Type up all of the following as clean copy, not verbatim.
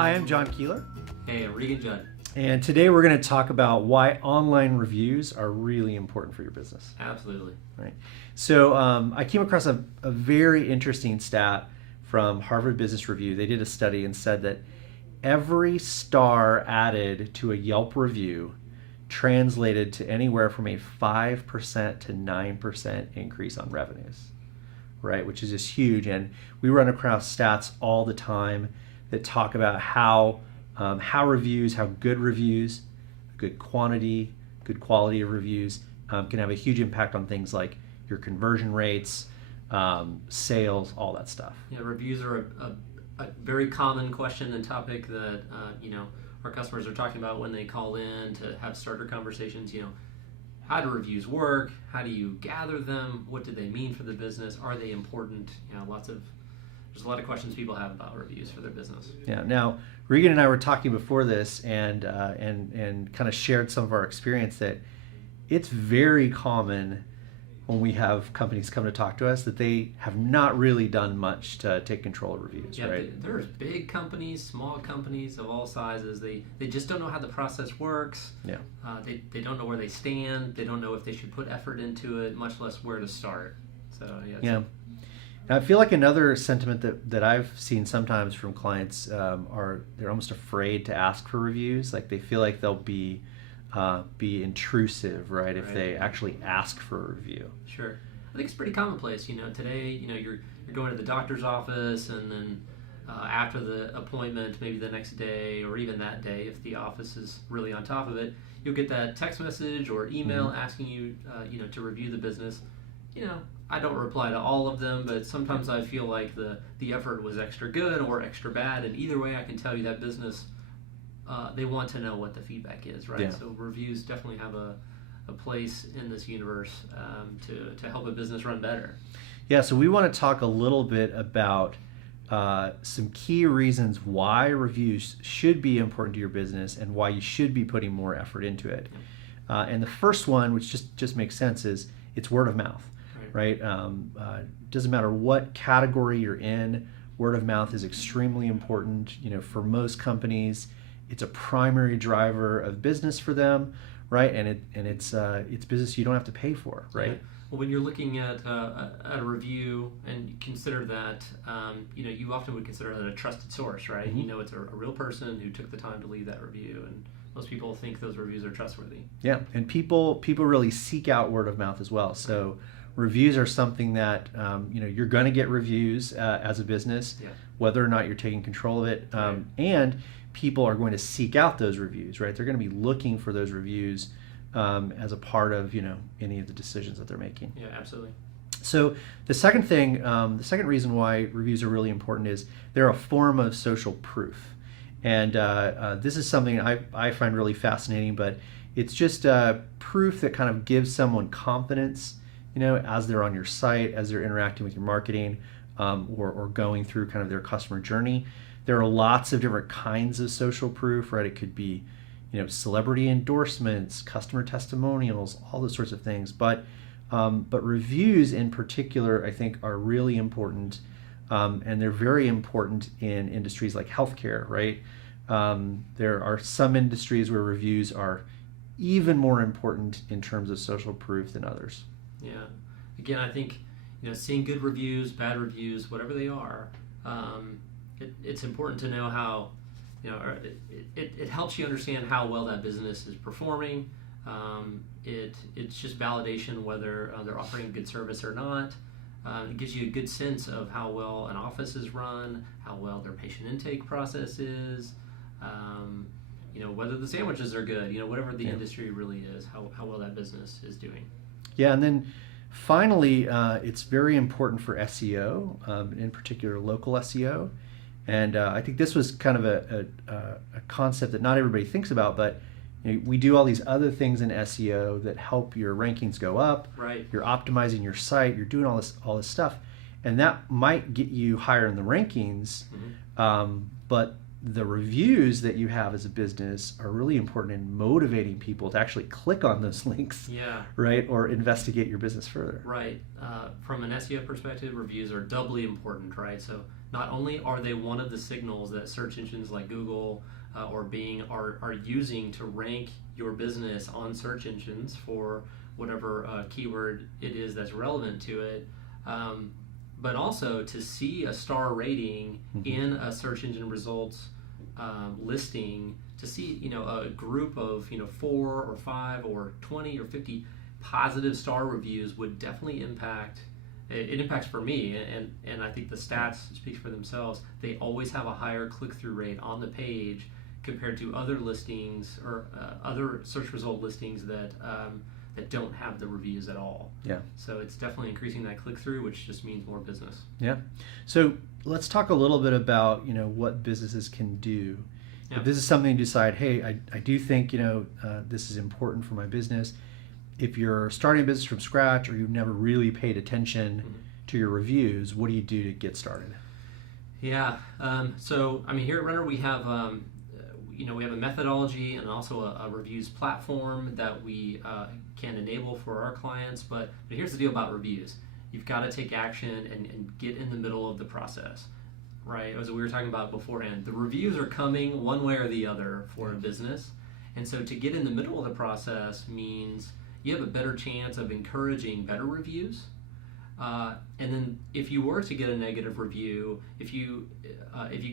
Hi, I'm John Keeler, Hey, I'm Regan Judd. and today we're going to talk about why online reviews are really important for your business. Absolutely. Right. So I came across a very interesting stat from Harvard Business Review. They did a study and said that every star added to a Yelp review translated to anywhere from a 5% to 9% increase on revenues, right? Which is just huge. And we run across stats all the time that talk about how reviews, how good reviews, good quantity, good quality of reviews can have a huge impact on things like your conversion rates, sales, all that stuff. Yeah, reviews are a very common question and topic that our customers are talking about when they call in to have starter conversations. How do reviews work? How do you gather them? What do they mean for the business? Are they important? There's a lot of questions people have about reviews for their business. Yeah. Now, Regan and I were talking before this, and kind of shared some of our experience that it's very common when we have companies come to talk to us that they have not really done much to take control of reviews. Yeah, right? There's big companies, small companies of all sizes. They just don't know how the process works. Yeah. They don't know where they stand. They don't know if they should put effort into it, much less where to start. So Yeah. Now, I feel like another sentiment that I've seen sometimes from clients are they're almost afraid to ask for reviews. Like they feel like they'll be intrusive, right? If they actually ask for a review. Sure. I think it's pretty commonplace. Today, you're going to the doctor's office, and then after the appointment, maybe the next day or even that day, if the office is really on top of it, you'll get that text message or email asking you, to review the business. I don't reply to all of them, but sometimes I feel like the effort was extra good or extra bad, and either way, I can tell you that business, they want to know what the feedback is, right? Yeah. So reviews definitely have a place in this universe to help a business run better. Yeah, so we want to talk a little bit about some key reasons why reviews should be important to your business and why you should be putting more effort into it. And the first one, which just makes sense, is it's word of mouth. Right? Doesn't matter what category you're in, word of mouth is extremely important. For most companies, it's a primary driver of business for them, right? And it's business you don't have to pay for, right? Yeah. Well, when you're looking at a review and you consider that, you often would consider that a trusted source, right? Mm-hmm. It's a real person who took the time to leave that review, and most people think those reviews are trustworthy. Yeah, and people really seek out word of mouth as well. So reviews are something that you're going to get reviews as a business, whether or not you're taking control of it, and people are going to seek out those reviews, right? They're going to be looking for those reviews as a part of any of the decisions that they're making. Yeah, absolutely. So the second thing, the second reason why reviews are really important is they're a form of social proof, and this is something I find really fascinating. But it's just proof that kind of gives someone confidence, as they're on your site, as they're interacting with your marketing, or going through kind of their customer journey. There are lots of different kinds of social proof, right? It could be, celebrity endorsements, customer testimonials, all those sorts of things. But reviews in particular, I think, are really important, and they're very important in industries like healthcare, right? There are some industries where reviews are even more important in terms of social proof than others. Yeah. Again, I think seeing good reviews, bad reviews, whatever they are, it's important to know how it helps you understand how well that business is performing. It's just validation whether they're offering a good service or not. It gives you a good sense of how well an office is run, how well their patient intake process is, whether the sandwiches are good, whatever the industry really is, how well that business is doing. Yeah, and then finally, it's very important for SEO, in particular local SEO. And I think this was kind of a concept that not everybody thinks about, but we do all these other things in SEO that help your rankings go up. Right. You're optimizing your site. You're doing all this stuff, and that might get you higher in the rankings. Mm-hmm. But the reviews that you have as a business are really important in motivating people to actually click on those links, Yeah. right, or investigate your business further. Right. From an SEO perspective, reviews are doubly important, right? So not only are they one of the signals that search engines like Google or Bing are using to rank your business on search engines for whatever keyword it is that's relevant to it, but also to see a star rating in a search engine results listing, to see a group of 4 or 5 or 20 or 50 positive star reviews would definitely impact. It impacts for me, and I think the stats speak for themselves. They always have a higher click-through rate on the page compared to other listings or other search result listings that don't have the reviews at all. Yeah. So it's definitely increasing that click-through, which just means more business. Yeah. So let's talk a little bit about what businesses can do. Yeah. If this is something you decide, hey, I do think this is important for my business. If you're starting a business from scratch or you've never really paid attention to your reviews, what do you do to get started? Yeah. So I mean, here at Runner we have we have a methodology and also a reviews platform that we can enable for our clients. But here's the deal about reviews: you've got to take action and get in the middle of the process, right? As we were talking about beforehand, the reviews are coming one way or the other for a business, and so to get in the middle of the process means you have a better chance of encouraging better reviews. And then if you were to get a negative review, if you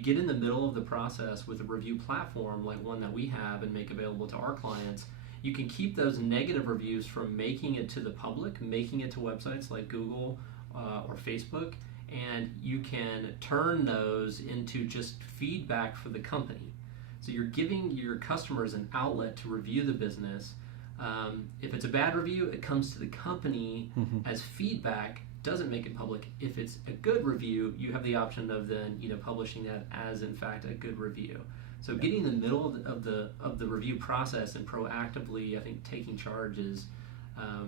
get in the middle of the process with a review platform like one that we have and make available to our clients, you can keep those negative reviews from making it to the public, making it to websites like Google or Facebook, and you can turn those into just feedback for the company. So you're giving your customers an outlet to review the business. If it's a bad review, it comes to the company as feedback, doesn't make it public. If it's a good review, you have the option of then publishing that as in fact a good review. So getting in the middle of the review process and proactively, I think, taking charge is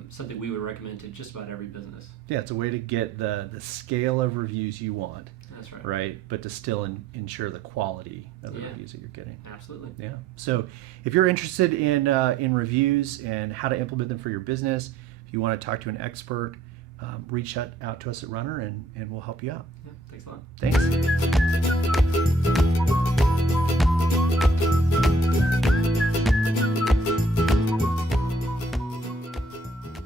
something we would recommend to just about every business. Yeah, it's a way to get the scale of reviews you want. That's right. Right, but to still ensure the quality of the reviews that you're getting. Absolutely. Yeah. So if you're interested in reviews and how to implement them for your business, if you want to talk to an expert, reach out to us at Runner and we'll help you out. Yeah, thanks a lot. Thanks.